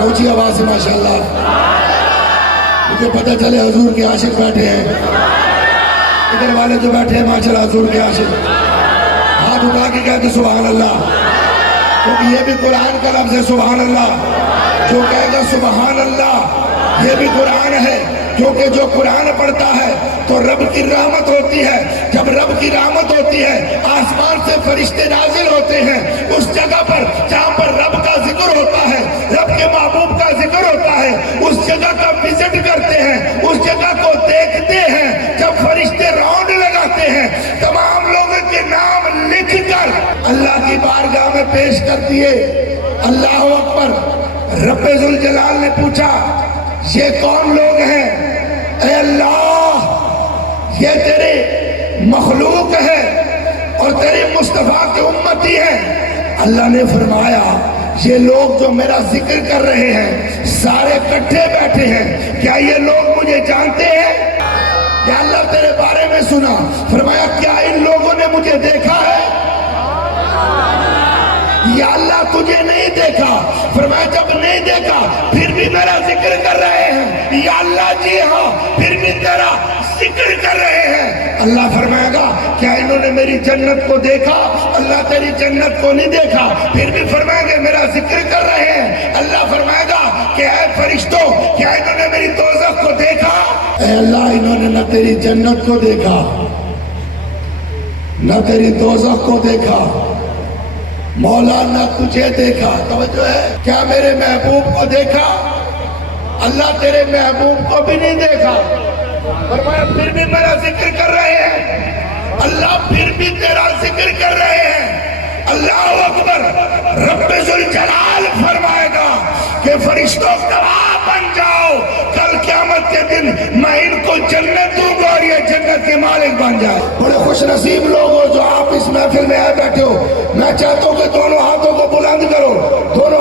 اونچی آواز سے ماشاءاللہ. مجھے پتہ چلے حضور کے عاشق بیٹھے ہیں. ادھر والے جو بیٹھے ہیں ماشاءاللہ حضور کے عاشق ہاتھ اٹھا کے کہتے سبحان اللہ، کیونکہ یہ بھی قرآن کا لفظ ہے سبحان اللہ. جو کہے گا سبحان اللہ یہ بھی قرآن ہے، کیونکہ جو قرآن پڑھتا ہے تو رب کی رحمت ہوتی ہے. جب رب کی رحمت ہوتی ہے آسمان سے فرشتے نازل ہوتے ہیں اس جگہ پر جہاں پر رب کا ذکر ہوتا ہے، رب کے محبوب کا ذکر ہوتا ہے. اس جگہ کا وزٹ کرتے ہیں، اس جگہ کو دیکھتے ہیں. جب فرشتے راؤنڈ لگاتے ہیں تمام لوگوں کے نام لکھ کر اللہ کی بارگاہ میں پیش کر دیے. اللہ اکبر. رب ذوالجلال نے پوچھا یہ کون لوگ ہیں؟ اے اللہ یہ تیرے مخلوق ہے اور تیرے مصطفیٰ کے امتی ہیں. اللہ نے فرمایا یہ لوگ جو میرا ذکر کر رہے ہیں سارے کٹھے بیٹھے ہیں، کیا یہ لوگ مجھے جانتے ہیں؟ یا اللہ تیرے بارے میں سنا. فرمایا کیا ان لوگوں نے مجھے دیکھا ہے؟ یا اللہ تجھے نہیں دیکھا. فرمایا جب نہیں دیکھا پھر بھی میرا ذکر کر رہے ہیں. یا اللہ جی ہاں پھر بھی تیرا ذکر کر رہے ہیں. اللہ فرمائے گا کیا انہوں نے میری جنت کو دیکھا؟ اللہ تیری جنت کو نہیں دیکھا پھر بھی فرمائے گا میرا ذکر کر رہے ہیں. اللہ فرمائے گا کہ اے فرشتوں کیا انہوں نے میری دوزخ کو دیکھا؟ اے اللہ انہوں نے نہ تیری جنت کو دیکھا نہ تیری دوزخ کو دیکھا. مولا نہ تجھے دیکھا. توجہ ہے. کیا میرے محبوب کو دیکھا؟ اللہ تیرے محبوب کو بھی نہیں دیکھا. فرمایا پھر بھی میرا ذکر کر رہے ہیں. اللہ پھر بھی تیرا ذکر کر رہے ہیں. اللہ اکبر. رب ذوالجلال فرمائے گا کہ فرشتوں گواہ بن جاؤ کل قیامت کے دن میں ان کو جنت دوں گا اور یہ جنت کے مالک بن جائے. بڑے خوش نصیب لوگ ہو جو آپ اس محفل میں آئے بیٹھے ہو. میں چاہتا ہوں کہ دونوں ہاتھوں کو بلند کرو. دونوں